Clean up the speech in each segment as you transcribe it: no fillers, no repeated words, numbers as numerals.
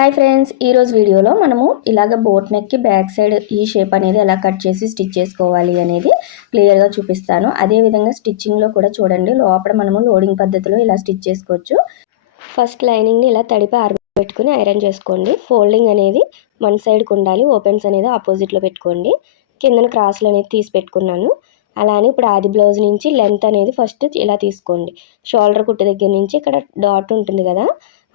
Hi friends, ఈరోజు వీడియోలో మనము ఇలాగ బోట్ నెక్కి బ్యాక్ సైడ్ ఈ షేప్ అనేది ఎలా కట్ చేసి స్టిచ్ చేసుకోవాలి అనేది క్లియర్గా చూపిస్తాను. అదేవిధంగా స్టిచ్చింగ్లో కూడా చూడండి, లోపల మనము లోడింగ్ పద్ధతిలో ఇలా స్టిచ్ చేసుకోవచ్చు. ఫస్ట్ లైనింగ్ని ఇలా తడిపి ఆరబెట్టుకుని ఐరన్ చేసుకోండి. ఫోల్డింగ్ అనేది వన్ సైడ్కి ఉండాలి, ఓపెన్స్ అనేది ఆపోజిట్లో పెట్టుకోండి. కిందన క్రాస్లు అనేది తీసి పెట్టుకున్నాను. అలానే ఇప్పుడు ఆది బ్లౌజ్ నుంచి లెంత్ అనేది ఫస్ట్ ఇలా తీసుకోండి. షోల్డర్ కుట్టు దగ్గర నుంచి ఇక్కడ డాట్ ఉంటుంది కదా,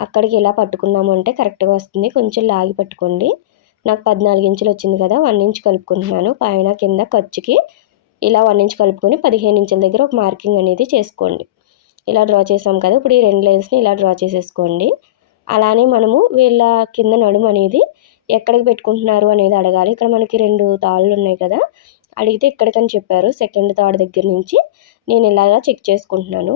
అక్కడికి ఇలా పట్టుకున్నాము అంటే కరెక్ట్గా వస్తుంది. కొంచెం లాగి పట్టుకోండి. నాకు 14 ఇంచులు వచ్చింది కదా, 1 ఇంచ్ కలుపుకుంటున్నాను. పైన కింద ఖర్చుకి ఇలా 1 ఇంచ్ కలుపుకొని 15 ఇంచుల దగ్గర ఒక మార్కింగ్ అనేది చేసుకోండి. ఇలా డ్రా చేసాం కదా, ఇప్పుడు ఈ 2 లైన్స్ని ఇలా డ్రా చేసేసుకోండి. అలానే మనము వీళ్ళ కింద నడుము అనేది ఎక్కడికి పెట్టుకుంటున్నారు అనేది అడగాలి. ఇక్కడ మనకి 2 తాళ్ళు ఉన్నాయి కదా, అడిగితే ఇక్కడికని చెప్పారు. సెకండ్ తాడు దగ్గర నుంచి నేను ఇలాగా చెక్ చేసుకుంటున్నాను.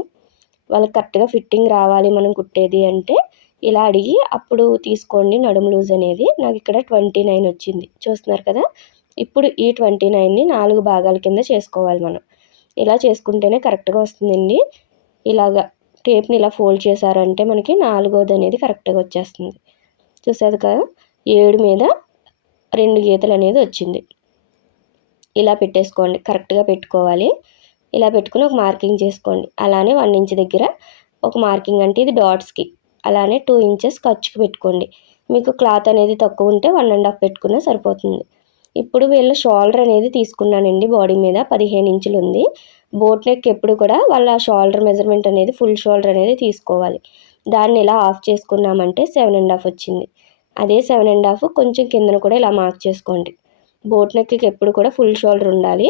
వాళ్ళకి కరెక్ట్గా ఫిట్టింగ్ రావాలి మనం కుట్టేది అంటే ఇలా అడిగి అప్పుడు తీసుకోండి నడుము లూజ్ అనేది. నాకు ఇక్కడ 29 వచ్చింది, చూస్తున్నారు కదా. ఇప్పుడు ఈ 29ని 4 భాగాల కింద చేసుకోవాలి మనం. ఇలా చేసుకుంటేనే కరెక్ట్గా వస్తుందండి. ఇలాగా టేప్ని ఇలా ఫోల్డ్ చేశారంటే మనకి 4వది అనేది కరెక్ట్గా వచ్చేస్తుంది. చూసారు కదా, 7 మీద 2 గీతలు అనేది వచ్చింది. ఇలా పెట్టేసుకోండి, కరెక్ట్గా పెట్టుకోవాలి. ఇలా పెట్టుకుని ఒక మార్కింగ్ చేసుకోండి. అలానే 1 ఇంచ్ దగ్గర ఒక మార్కింగ్, అంటే ఇది డాట్స్కి. అలానే 2 ఇంచెస్ ఖర్చుకి పెట్టుకోండి. మీకు క్లాత్ అనేది తక్కువ ఉంటే 1.5 పెట్టుకున్నా సరిపోతుంది. ఇప్పుడు వీళ్ళ షోల్డర్ అనేది తీసుకున్నానండి. బాడీ మీద 15 ఇంచులు ఉంది. బోట్ నెక్ ఎప్పుడు కూడా వాళ్ళ షోల్డర్ మెజర్మెంట్ అనేది ఫుల్ షోల్డర్ అనేది తీసుకోవాలి. దాన్ని ఇలా ఆఫ్ చేసుకున్నామంటే 7.5 వచ్చింది. అదే 7.5 కొంచెం కిందన కూడా ఇలా మార్క్ చేసుకోండి. బోట్ నెక్కి ఎప్పుడు కూడా ఫుల్ షోల్డర్ ఉండాలి.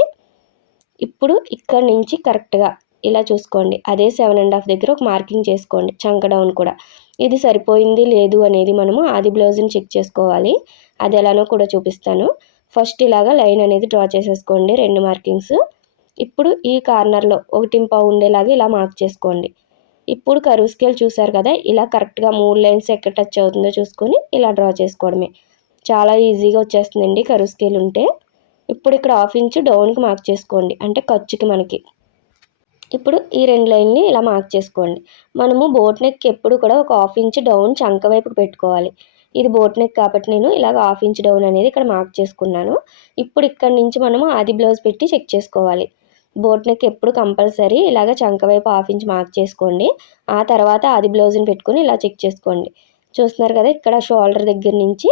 ఇప్పుడు ఇక్కడ నుంచి కరెక్ట్గా ఇలా చూసుకోండి. అదే 7.5 దగ్గర ఒక మార్కింగ్ చేసుకోండి. చంక డౌన్ కూడా ఇది సరిపోయింది లేదు అనేది మనము ఆది బ్లౌజ్ని చెక్ చేసుకోవాలి. అది ఎలానో కూడా చూపిస్తాను. ఫస్ట్ ఇలాగా లైన్ అనేది డ్రా చేసేసుకోండి, 2 మార్కింగ్స్. ఇప్పుడు ఈ కార్నర్లో 1.5 ఉండేలాగా ఇలా మార్క్ చేసుకోండి. ఇప్పుడు కర్వ్ స్కేల్ చూసారు కదా, ఇలా కరెక్ట్గా 3 లైన్స్ ఎక్కడ టచ్ అవుతుందో చూసుకొని ఇలా డ్రా చేసుకోవడమే. చాలా ఈజీగా వచ్చేస్తుందండి కర్వ్ స్కేల్ ఉంటే. ఇప్పుడు ఇక్కడ 1/2 ఇంచ్ డౌన్కి మార్క్ చేసుకోండి, అంటే ఖర్చుకి మనకి. ఇప్పుడు ఈ 2 లైన్ని ఇలా మార్క్ చేసుకోండి. మనము బోట్ నెక్ ఎప్పుడు కూడా ఒక 1/2 ఇంచ్ డౌన్ చంక వైపుకి పెట్టుకోవాలి. ఇది బోట్ నెక్ కాబట్టి నేను ఇలాగ 1/2 ఇంచ్ డౌన్ అనేది ఇక్కడ మార్క్ చేసుకున్నాను. ఇప్పుడు ఇక్కడ నుంచి మనము ఆది బ్లౌజ్ పెట్టి చెక్ చేసుకోవాలి. బోట్ నెక్ ఎప్పుడు కంపల్సరీ ఇలాగ చంక వైపు 1/2 ఇంచ్ మార్క్ చేసుకోండి. ఆ తర్వాత ఆది బ్లౌజ్ని పెట్టుకుని ఇలా చెక్ చేసుకోండి. చూస్తున్నారు కదా, ఇక్కడ షోల్డర్ దగ్గర నుంచి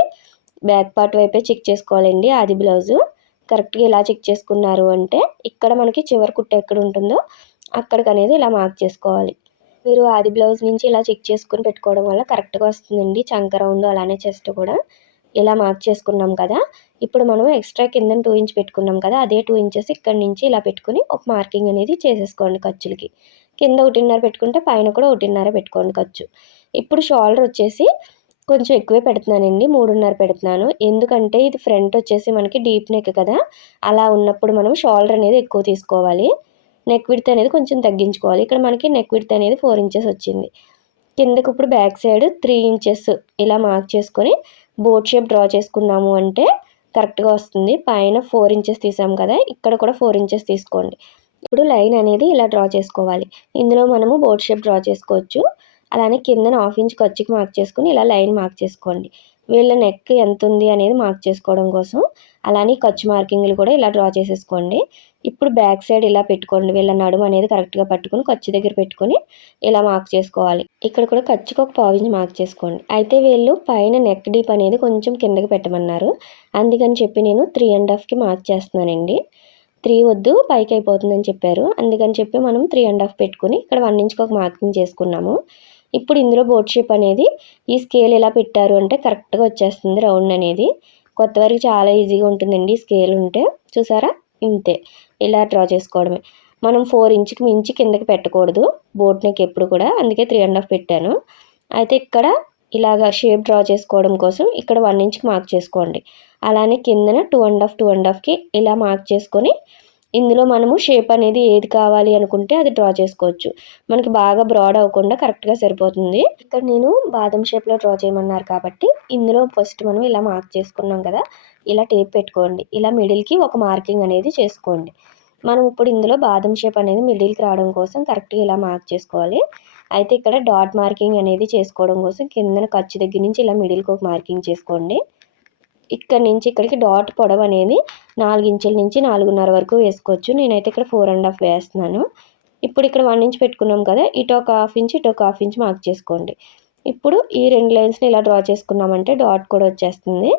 బ్యాక్ పార్ట్ వైపే చెక్ చేసుకోవాలండి ఆది బ్లౌజు. కరెక్ట్గా ఇలా చెక్ చేసుకున్నారు అంటే ఇక్కడ మనకి చివరి కుట్ట ఎక్కడ ఉంటుందో అక్కడికి అనేది ఇలా మార్క్ చేసుకోవాలి. మీరు ఆది బ్లౌజ్ నుంచి ఇలా చెక్ చేసుకుని పెట్టుకోవడం వల్ల కరెక్ట్గా వస్తుందండి. చంక రౌండ్ అలానే చెస్ట్ కూడా ఇలా మార్క్ చేసుకున్నాం కదా. ఇప్పుడు మనం ఎక్స్ట్రా కింద 2 ఇంచ్ పెట్టుకున్నాం కదా, అదే 2 ఇంచెస్ ఇక్కడ నుంచి ఇలా పెట్టుకుని ఒక మార్కింగ్ అనేది చేసేసుకోండి ఖర్చులకి. కింద 1.5 పెట్టుకుంటే పైన కూడా 1.5 పెట్టుకోండి ఖర్చు. ఇప్పుడు షోల్డర్ వచ్చేసి కొంచెం ఎక్కువే పెడుతున్నానండి, 3.5 పెడుతున్నాను. ఎందుకంటే ఇది ఫ్రంట్ వచ్చేసి మనకి డీప్ నెక్ కదా, అలా ఉన్నప్పుడు మనం షోల్డర్ అనేది ఎక్కువ తీసుకోవాలి. నెక్ విడ్త్ అనేది కొంచెం తగ్గించుకోవాలి. ఇక్కడ మనకి నెక్ విడ్త్ అనేది 4 ఇంచెస్ వచ్చింది. కిందకి ఇప్పుడు బ్యాక్ సైడ్ 3 ఇంచెస్ ఇలా మార్క్ చేసుకొని బోట్ షేప్ డ్రా చేసుకున్నాము అంటే కరెక్ట్గా వస్తుంది. పైన 4 ఇంచెస్ తీసాం కదా, ఇక్కడ కూడా 4 ఇంచెస్ తీసుకోండి. ఇప్పుడు లైన్ అనేది ఇలా డ్రా చేసుకోవాలి. ఇందులో మనము బోట్ షేప్ డ్రా చేసుకోవచ్చు. అలానే కిందన 1/2 ఇంచ్ ఖర్చుకి మార్క్ చేసుకుని ఇలా లైన్ మార్క్ చేసుకోండి. వీళ్ళ నెక్ ఎంత ఉంది అనేది మార్క్ చేసుకోవడం కోసం. అలానే ఖర్చు మార్కింగ్లు కూడా ఇలా డ్రా చేసేసుకోండి. ఇప్పుడు బ్యాక్ సైడ్ ఇలా పెట్టుకోండి. వీళ్ళ నడుము అనేది కరెక్ట్గా పట్టుకుని ఖర్చు దగ్గర పెట్టుకొని ఇలా మార్క్ చేసుకోవాలి. ఇక్కడ కూడా ఖర్చుకి ఒక 1/4 ఇంచ్ మార్క్ చేసుకోండి. అయితే వీళ్ళు పైన నెక్ డీప్ అనేది కొంచెం కిందకి పెట్టమన్నారు. అందుకని చెప్పి నేను 3.5కి మార్క్ చేస్తున్నానండి. 3 వద్దు, పైకి అయిపోతుందని చెప్పారు. అందుకని చెప్పి మనం 3.5 పెట్టుకుని ఇక్కడ 1 ఇంచ్కి ఒక మార్కింగ్ చేసుకున్నాము. ఇప్పుడు ఇందులో బోట్ షేప్ అనేది ఈ స్కేల్ ఇలా పెట్టారు అంటే కరెక్ట్గా వచ్చేస్తుంది రౌండ్ అనేది. కొత్త వారికి చాలా ఈజీగా ఉంటుందండి స్కేల్ ఉంటే. చూసారా, ఇంతే ఇలా డ్రా చేసుకోవడమే. మనం 4 ఇంచ్కి మించి కిందకి పెట్టకూడదు బోట్ నెక్ ఎప్పుడు కూడా, అందుకే 3.5 పెట్టాను. అయితే ఇక్కడ ఇలాగా షేప్ డ్రా చేసుకోవడం కోసం ఇక్కడ 1 ఇంచ్కి మార్క్ చేసుకోండి. అలానే కిందన 2.5కి ఇలా మార్క్ చేసుకొని ఇందులో మనము షేప్ అనేది ఏది కావాలి అనుకుంటే అది డ్రా చేసుకోవచ్చు. మనకి బాగా బ్రాడ్ అవ్వకుండా కరెక్ట్గా సరిపోతుంది. ఇక్కడ నేను బాదం షేప్లో డ్రా చేయమన్నారు కాబట్టి ఇందులో ఫస్ట్ మనం ఇలా మార్క్ చేసుకున్నాం కదా, ఇలా టేప్ పెట్టుకోండి. ఇలా మిడిల్కి ఒక మార్కింగ్ అనేది చేసుకోండి. మనం ఇప్పుడు ఇందులో బాదం షేప్ అనేది మిడిల్కి రావడం కోసం కరెక్ట్గా ఇలా మార్క్ చేసుకోవాలి. అయితే ఇక్కడ డాట్ మార్కింగ్ అనేది చేసుకోవడం కోసం కిందన ఖర్చు దగ్గర నుంచి ఇలా మిడిల్కి ఒక మార్కింగ్ చేసుకోండి. ఇక్కడ నుంచి ఇక్కడికి డాట్ పొడవు అనేది 4 ఇంచుల నుంచి 4.5 వరకు వేసుకోవచ్చు. నేనైతే ఇక్కడ 4.5 వేస్తున్నాను. ఇప్పుడు ఇక్కడ 1 ఇంచ్ పెట్టుకున్నాం కదా, ఇటు ఒక హాఫ్ ఇంచ్ ఇటు ఒక హాఫ్ ఇంచ్ మార్క్ చేసుకోండి. ఇప్పుడు ఈ 2 లైన్స్ని ఇలా డ్రా చేసుకున్నామంటే డాట్ కూడా వచ్చేస్తుంది.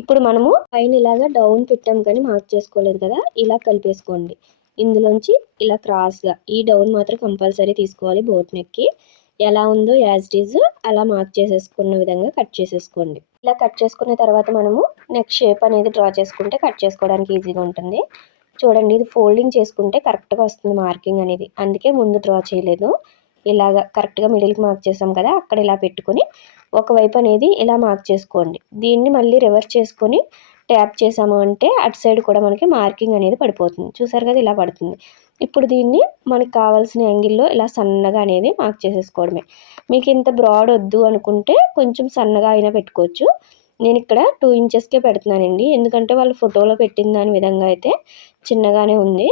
ఇప్పుడు మనము పైన ఇలాగా డౌన్ పెట్టాం కానీ మార్క్ చేసుకోలేదు కదా, ఇలా కలిపేసుకోండి. ఇందులోంచి ఇలా క్రాస్గా ఈ డౌన్ మాత్రం కంపల్సరీ తీసుకోవాలి. బోట్ నెక్కి ఎలా ఉందో యాజ్ ఇట్ ఈజ్ అలా మార్క్ చేసేసుకున్న విధంగా కట్ చేసేసుకోండి. ఇలా కట్ చేసుకున్న తర్వాత మనము నెక్ షేప్ అనేది డ్రా చేసుకుంటే కట్ చేసుకోవడానికి ఈజీగా ఉంటుంది. చూడండి, ఇది ఫోల్డింగ్ చేసుకుంటే కరెక్ట్గా వస్తుంది మార్కింగ్ అనేది, అందుకే ముందు డ్రా చేయలేదు. ఇలాగా కరెక్ట్గా మిడిల్కి మార్క్ చేసాం కదా, అక్కడ ఇలా పెట్టుకొని ఒకవైపు అనేది ఇలా మార్క్ చేసుకోండి. దీన్ని మళ్ళీ రివర్స్ చేసుకొని ట్యాప్ చేసాము అంటే అటు సైడ్ కూడా మనకి మార్కింగ్ అనేది పడిపోతుంది. చూసారు కదా, ఇలా పడుతుంది. ఇప్పుడు దీన్ని మనకు కావాల్సిన యాంగిల్లో ఇలా సన్నగా అనేది మార్క్ చేసేసుకోవడమే. మీకు ఇంత బ్రాడ్ వద్దు అనుకుంటే కొంచెం సన్నగా అయినా పెట్టుకోవచ్చు. నేను ఇక్కడ 2 ఇంచెస్కే పెడుతున్నానండి, ఎందుకంటే వాళ్ళు ఫోటోలో పెట్టిన దాని విధంగా అయితే చిన్నగానే ఉంది.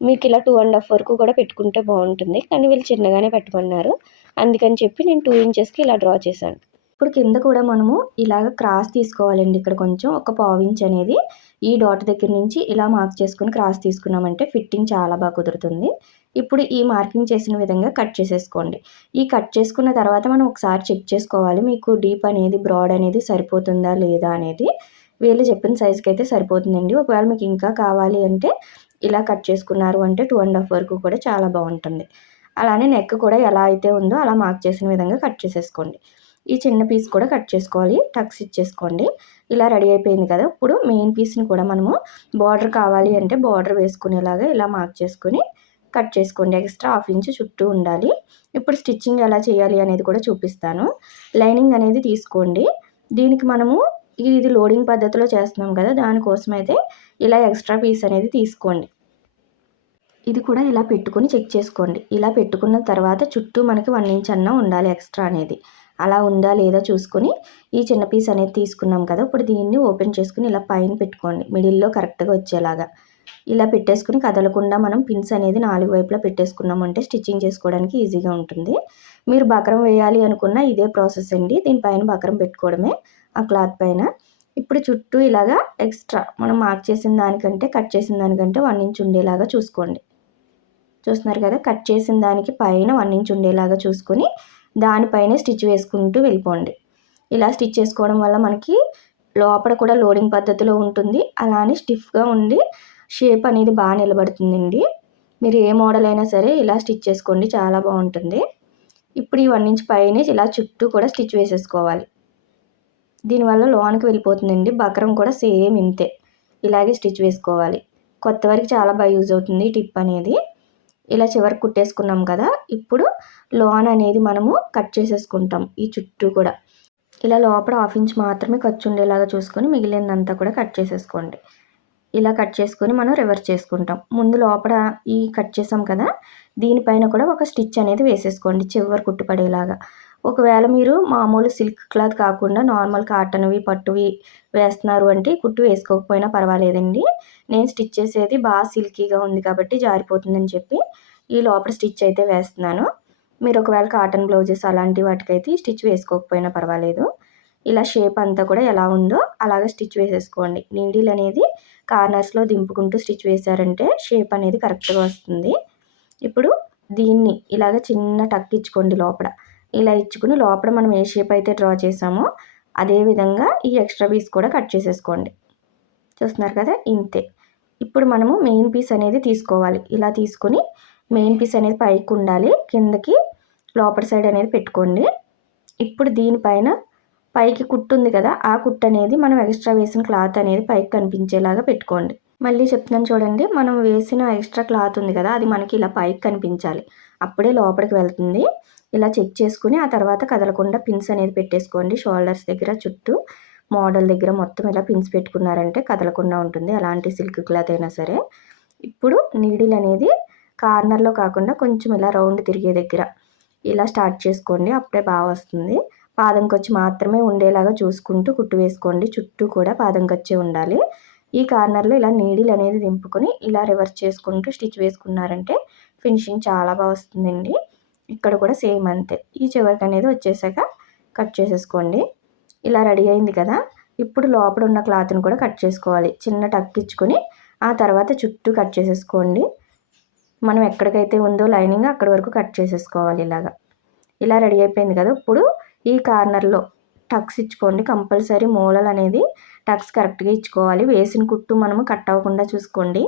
మీకు ఇలా 2.5 వరకు కూడా పెట్టుకుంటే బాగుంటుంది, కానీ వీళ్ళు చిన్నగానే పెట్టమన్నారు. అందుకని చెప్పి నేను 2 ఇంచెస్కి ఇలా డ్రా చేశాను. ఇప్పుడు కింద కూడా మనము ఇలాగ క్రాస్ తీసుకోవాలండి. ఇక్కడ కొంచెం ఒక 1/4 ఇంచ్ అనేది ఈ డాట్ దగ్గర నుంచి ఇలా మార్క్ చేసుకుని క్రాస్ తీసుకున్నామంటే ఫిట్టింగ్ చాలా బాగా కుదురుతుంది. ఇప్పుడు ఈ మార్కింగ్ చేసిన విధంగా కట్ చేసేసుకోండి. ఈ కట్ చేసుకున్న తర్వాత మనం ఒకసారి చెక్ చేసుకోవాలి, మీకు డీప్ అనేది బ్రాడ్ అనేది సరిపోతుందా లేదా అనేది. వీళ్ళు చెప్పిన సైజుకి అయితే సరిపోతుందండి. ఒకవేళ మీకు ఇంకా కావాలి అంటే ఇలా కట్ చేసుకున్నారు అంటే 2.5 వరకు కూడా చాలా బాగుంటుంది. అలానే నెక్ కూడా ఎలా అయితే ఉందో అలా మార్క్ చేసిన విధంగా కట్ చేసేసుకోండి. ఈ చిన్న పీస్ కూడా కట్ చేసుకోవాలి, టక్స్ ఇచ్చేసుకోండి. ఇలా రెడీ అయిపోయింది కదా. ఇప్పుడు మెయిన్ పీస్ని కూడా మనము బార్డర్ కావాలి అంటే బార్డర్ వేసుకునేలాగా ఇలా మార్క్ చేసుకుని కట్ చేసుకోండి. ఎక్స్ట్రా 1/2 ఇంచ్ చుట్టూ ఉండాలి. ఇప్పుడు స్టిచ్చింగ్ ఎలా చేయాలి అనేది కూడా చూపిస్తాను. లైనింగ్ అనేది తీసుకోండి. దీనికి మనము ఇది లోడింగ్ పద్ధతిలో చేస్తున్నాం కదా, దానికోసం అయితే ఇలా ఎక్స్ట్రా పీస్ అనేది తీసుకోండి. ఇది కూడా ఇలా పెట్టుకొని చెక్ చేసుకోండి. ఇలా పెట్టుకున్న తర్వాత చుట్టూ మనకి 1 ఇంచ్ అన్నా ఉండాలి ఎక్స్ట్రా అనేది. అలా ఉందా లేదా చూసుకొని ఈ చిన్న పీస్ అనేది తీసుకున్నాం కదా, ఇప్పుడు దీన్ని ఓపెన్ చేసుకుని ఇలా పైన పెట్టుకోండి, మిడిల్లో కరెక్ట్గా వచ్చేలాగా. ఇలా పెట్టేసుకుని కదలకుండా మనం పిన్స్ అనేది 4 వైపులా పెట్టేసుకున్నామంటే స్టిచ్చింగ్ చేసుకోవడానికి ఈజీగా ఉంటుంది. మీరు బక్రం వేయాలి అనుకున్న ఇదే ప్రాసెస్ అండి. దీనిపైన బక్రం పెట్టుకోవడమే ఆ క్లాత్ పైన. ఇప్పుడు చుట్టూ ఇలాగా ఎక్స్ట్రా మనం మార్క్ చేసిన దానికంటే కట్ చేసిన దానికంటే 1 ఇంచ్ ఉండేలాగా చూసుకోండి. చూస్తున్నారు కదా, కట్ చేసిన దానికి పైన 1 ఇంచ్ ఉండేలాగా చూసుకొని దానిపైనే స్టిచ్ వేసుకుంటూ వెళ్ళిపోండి. ఇలా స్టిచ్ చేసుకోవడం వల్ల మనకి లోపల కూడా లోడింగ్ పద్ధతిలో ఉంటుంది, అలానే స్టిఫ్గా ఉండి షేప్ అనేది బాగా నిలబడుతుందండి. మీరు ఏ మోడల్ అయినా సరే ఇలా స్టిచ్ చేసుకోండి, చాలా బాగుంటుంది. ఇప్పుడు ఈ 1 ఇంచ్ పైనే ఇలా చుట్టూ కూడా స్టిచ్ వేసేసుకోవాలి. దీనివల్ల లోనికి వెళ్ళిపోతుందండి. బక్రం కూడా సేమ్ ఇంతే, ఇలాగే స్టిచ్ వేసుకోవాలి. కొత్త వరకు చాలా బాగా యూజ్ అవుతుంది ఈ టిప్ అనేది. ఇలా చివరికి కుట్టేసుకున్నాం కదా, ఇప్పుడు లోన్ అనేది మనము కట్ చేసేసుకుంటాం. ఈ చుట్టూ కూడా ఇలా లోపల 1/2 ఇంచ్ మాత్రమే ఖర్చు ఉండేలాగా చూసుకొని మిగిలినంతా కూడా కట్ చేసేసుకోండి. ఇలా కట్ చేసుకొని మనం రివర్స్ చేసుకుంటాం. ముందు లోపల ఈ కట్ చేసాం కదా, దీనిపైన కూడా ఒక స్టిచ్ అనేది వేసేసుకోండి చివరి కుట్టుపడేలాగా. ఒకవేళ మీరు మామూలు సిల్క్ క్లాత్ కాకుండా నార్మల్ కాటన్వి పట్టువి వేస్తున్నారు అంటే కుట్టు వేసుకోకపోయినా పర్వాలేదండి. నేను స్టిచ్ చేసేది బాగా సిల్కీగా ఉంది కాబట్టి జారిపోతుందని చెప్పి ఈ లోపల స్టిచ్ అయితే వేస్తున్నాను. మీరు ఒకవేళ కాటన్ బ్లౌజెస్ అలాంటి వాటికైతే ఈ స్టిచ్ వేసుకోకపోయినా పర్వాలేదు. ఇలా షేప్ అంతా కూడా ఎలా ఉందో అలాగే స్టిచ్ వేసేసుకోండి. నీడిల్ అనేది కార్నర్స్లో దింపుకుంటూ స్టిచ్ వేశారంటే షేప్ అనేది కరెక్ట్గా వస్తుంది. ఇప్పుడు దీన్ని ఇలాగ చిన్న టక్ ఇచ్చుకోండి లోపల. ఇలా ఇచ్చుకుని లోపల మనం ఏ షేప్ అయితే డ్రా చేసామో అదే విధంగా ఈ ఎక్స్ట్రా పీస్ కూడా కట్ చేసేసుకోండి. చూస్తున్నారు కదా, ఇంతే. ఇప్పుడు మనము మెయిన్ పీస్ అనేది తీసుకోవాలి. ఇలా తీసుకొని మెయిన్ పీస్ అనేది పైకి ఉండాలి, కిందకి లోపల సైడ్ అనేది పెట్టుకోండి. ఇప్పుడు దీనిపైన పైకి కుట్టు ఉంది కదా, ఆ కుట్టు అనేది మనం ఎక్స్ట్రా వేసిన క్లాత్ అనేది పైకి కనిపించేలాగా పెట్టుకోండి. మళ్ళీ చెప్తున్నాను చూడండి, మనం వేసిన ఎక్స్ట్రా క్లాత్ ఉంది కదా, అది మనకి ఇలా పైకి కనిపించాలి, అప్పుడే లోపలికి వెళ్తుంది. ఇలా చెక్ చేసుకుని ఆ తర్వాత కదలకుండా పిన్స్ అనేది పెట్టేసుకోండి. షోల్డర్స్ దగ్గర చుట్టూ మోడల్ దగ్గర మొత్తం ఇలా పిన్స్ పెట్టుకున్నారంటే కదలకుండా ఉంటుంది, అలాంటి సిల్క్ క్లాత్ అయినా సరే. ఇప్పుడు నీడిల్ అనేది కార్నర్లో కాకుండా కొంచెం ఇలా రౌండ్ తిరిగే దగ్గర ఇలా స్టార్ట్ చేసుకోండి, అప్పుడే బాగా వస్తుంది. పాదం ఖర్చు మాత్రమే ఉండేలాగా చూసుకుంటూ కుట్టు వేసుకోండి. చుట్టూ కూడా పాదం ఖర్చే ఉండాలి. ఈ కార్నర్లో ఇలా నీడిల్ అనేది దింపుకొని ఇలా రివర్స్ చేసుకుంటూ స్టిచ్ వేసుకున్నారంటే ఫినిషింగ్ చాలా బాగా వస్తుందండి. ఇక్కడ కూడా సేమ్ అంతే. ఈ చివరికి అనేది వచ్చేసాక కట్ చేసేసుకోండి. ఇలా రెడీ అయింది కదా. ఇప్పుడు లోపల ఉన్న క్లాత్ని కూడా కట్ చేసుకోవాలి. చిన్న టక్ ఇచ్చుకొని ఆ తర్వాత చుట్టూ కట్ చేసేసుకోండి. మనం ఎక్కడికైతే ఉందో లైనింగ్ అక్కడి వరకు కట్ చేసేసుకోవాలి. ఇలా రెడీ అయిపోయింది కదా. ఇప్పుడు ఈ కార్నర్లో టక్స్ ఇచ్చుకోండి. కంపల్సరీ మూలలు అనేది టక్స్ కరెక్ట్గా ఇచ్చుకోవాలి. వేసిన కుట్టు మనము కట్ అవ్వకుండా చూసుకోండి.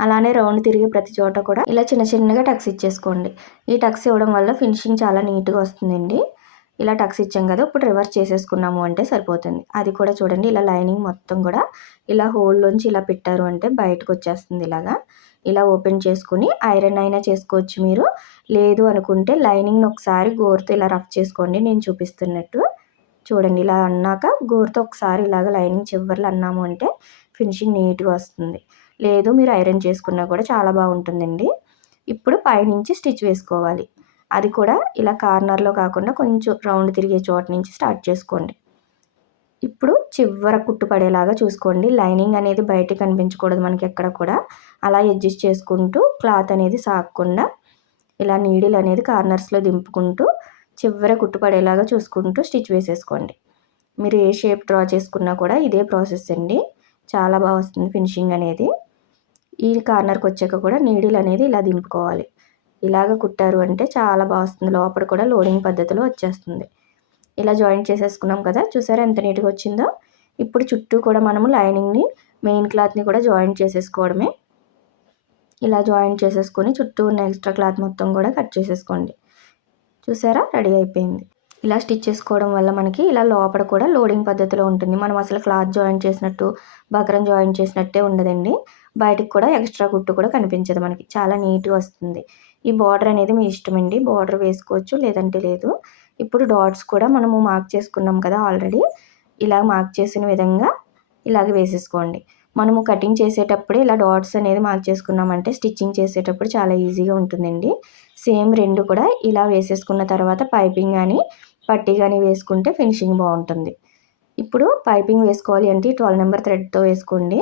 అలానే రౌండ్ తిరిగే ప్రతి చోట కూడా ఇలా చిన్న చిన్నగా టక్స్ ఇచ్చేసుకోండి. ఈ టక్స్ ఇవ్వడం వల్ల ఫినిషింగ్ చాలా నీట్గా వస్తుందండి. ఇలా టక్స్ ఇచ్చాం కదా. ఇప్పుడు రివర్స్ చేసేసుకున్నాము అంటే సరిపోతుంది. అది కూడా చూడండి, ఇలా లైనింగ్ మొత్తం కూడా ఇలా హోల్లోంచి ఇలా పెట్టారు అంటే బయటకు వచ్చేస్తుంది. ఇలా ఓపెన్ చేసుకుని ఐరన్ అయినా చేసుకోవచ్చు మీరు. లేదు అనుకుంటే లైనింగ్ని ఒకసారి గోరుతో ఇలా రఫ్ చేసుకోండి, నేను చూపిస్తున్నట్టు. చూడండి, ఇలా అన్నాక గోరుతో ఒకసారి లైనింగ్ చివర్లు అన్నాము అంటే ఫినిషింగ్ నీట్గా వస్తుంది. లేదు మీరు ఐరన్ చేసుకున్నా కూడా చాలా బాగుంటుందండి. ఇప్పుడు పైనుంచి స్టిచ్ వేసుకోవాలి. అది కూడా ఇలా కార్నర్లో కాకుండా కొంచెం రౌండ్ తిరిగే చోట నుంచి స్టార్ట్ చేసుకోండి. ఇప్పుడు చివర కుట్టు పడేలాగా చూసుకోండి. లైనింగ్ అనేది బయట కనిపించకూడదు మనకి ఎక్కడ కూడా. అలా అడ్జస్ట్ చేసుకుంటూ క్లాత్ అనేది సాగకుండా ఇలా నీడిల్ అనేది కార్నర్స్లో దింపుకుంటూ చివర కుట్టు పడేలాగా చూసుకుంటూ స్టిచ్ వేసేసుకోండి. మీరు ఏ షేప్ డ్రా చేసుకున్నా కూడా ఇదే ప్రాసెస్ అండి. చాలా బాగా వస్తుంది ఫినిషింగ్ అనేది. ఈ కార్నర్కి వచ్చాక కూడా నీడిల్ అనేది ఇలా దింపుకోవాలి. కుట్టారు అంటే చాలా బాగా వస్తుంది. లోపల కూడా లోడింగ్ పద్ధతిలో వచ్చేస్తుంది. ఇలా జాయింట్ చేసేసుకున్నాం కదా. చూసారా ఎంత నీట్గా వచ్చిందో. ఇప్పుడు చుట్టూ కూడా మనము లైనింగ్ని మెయిన్ క్లాత్ని కూడా జాయింట్ చేసేసుకోవడమే. ఇలా జాయింట్ చేసేసుకొని చుట్టూ ఉన్న ఎక్స్ట్రా క్లాత్ మొత్తం కూడా కట్ చేసేసుకోండి. చూసారా రెడీ అయిపోయింది. ఇలా స్టిచ్ చేసుకోవడం వల్ల మనకి ఇలా లోపల కూడా లోడింగ్ పద్ధతిలో ఉంటుంది. మనం అసలు క్లాత్ జాయింట్ చేసినట్టు బక్రం జాయింట్ చేసినట్టే ఉండదండి. బయటకు కూడా ఎక్స్ట్రా కుట్టు కూడా కనిపించదు మనకి. చాలా నీట్గా వస్తుంది. ఈ బార్డర్ అనేది మీ ఇష్టమండి. బార్డర్ వేసుకోవచ్చు లేదంటే లేదు. ఇప్పుడు డాట్స్ కూడా మనము మార్క్ చేసుకున్నాం కదా ఆల్రెడీ. ఇలా మార్క్ చేసిన విధంగా వేసేసుకోండి. మనము కటింగ్ చేసేటప్పుడే ఇలా డాట్స్ అనేది మార్క్ చేసుకున్నామంటే స్టిచ్చింగ్ చేసేటప్పుడు చాలా ఈజీగా ఉంటుందండి. సేమ్ రెండు కూడా ఇలా వేసేసుకున్న తర్వాత పైపింగ్ కానీ పట్టీ కానీ వేసుకుంటే ఫినిషింగ్ బాగుంటుంది. ఇప్పుడు పైపింగ్ వేసుకోవాలి అంటే 12 నెంబర్ థ్రెడ్తో వేసుకోండి.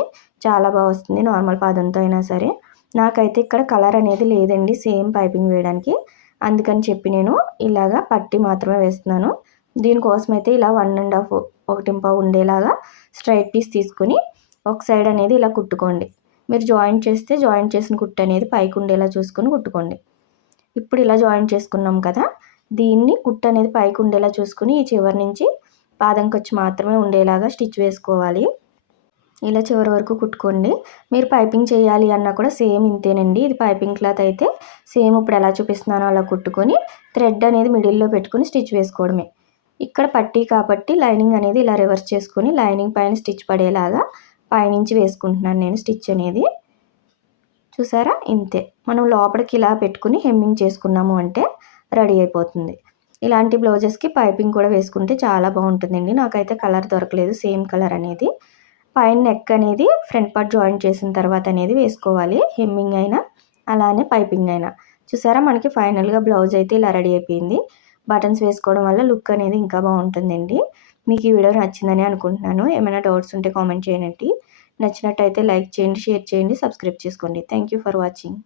చాలా బాగా వస్తుంది. నార్మల్ పాదంతో అయినా సరే. నాకైతే ఇక్కడ కలర్ అనేది లేదండి సేమ్ పైపింగ్ వేయడానికి. అందుకని చెప్పి నేను పట్టీ మాత్రమే వేస్తున్నాను. దీనికోసం అయితే ఇలా 1.5 1.5 ఉండేలాగా స్ట్రైట్ పీస్ తీసుకుని ఒక సైడ్ అనేది ఇలా కుట్టుకోండి. మీరు జాయింట్ చేస్తే జాయింట్ చేసిన కుట్టు అనేది పైకి ఉండేలా చూసుకొని కుట్టుకోండి. ఇప్పుడు ఇలా జాయింట్ చేసుకున్నాం కదా. దీన్ని కుట్టు అనేది పైకి ఉండేలా చూసుకుని ఈ చివరి నుంచి పాదం ఖర్చు మాత్రమే ఉండేలాగా స్టిచ్ వేసుకోవాలి. ఇలా చివరి వరకు కుట్టుకోండి. మీరు పైపింగ్ చేయాలి అన్నా కూడా సేమ్ ఇంతేనండి. ఇది పైపింగ్ క్లాత్ అయితే సేమ్ ఇప్పుడు ఎలా చూపిస్తున్నానో అలా కుట్టుకొని థ్రెడ్ అనేది మిడిల్లో పెట్టుకుని స్టిచ్ వేసుకోవడమే. ఇక్కడ పట్టీ కాబట్టి లైనింగ్ అనేది ఇలా రివర్స్ చేసుకొని లైనింగ్ పైన స్టిచ్ పడేలాగా పైనుంచి వేసుకుంటున్నాను నేను స్టిచ్ అనేది. చూసారా ఇంతే. మనం లోపలికి ఇలా పెట్టుకుని హెమ్మింగ్ చేసుకున్నాము అంటే రెడీ అయిపోతుంది. ఇలాంటి బ్లౌజెస్కి పైపింగ్ కూడా వేసుకుంటే చాలా బాగుంటుందండి. నాకైతే కలర్ దొరకలేదు సేమ్ కలర్ అనేది. పైన నెక్ అనేది ఫ్రంట్ పార్ట్ జాయింట్ చేసిన తర్వాత అనేది వేసుకోవాలి. హెమ్మింగ్ అయినా అలానే పైపింగ్ అయినా. చూసారా మనకి ఫైనల్గా బ్లౌజ్ అయితే ఇలా రెడీ అయిపోయింది. బటన్స్ వేసుకోవడం వల్ల లుక్ అనేది ఇంకా బాగుంటుందండి. మీకు ఈ వీడియో నచ్చిందని అనుకుంటున్నాను. ఏమైనా డౌట్స్ ఉంటే కామెంట్ చేయండి. నచ్చినట్టయితే లైక్ చేయండి, షేర్ చేయండి, సబ్స్క్రైబ్ చేసుకోండి. Thank you for watching.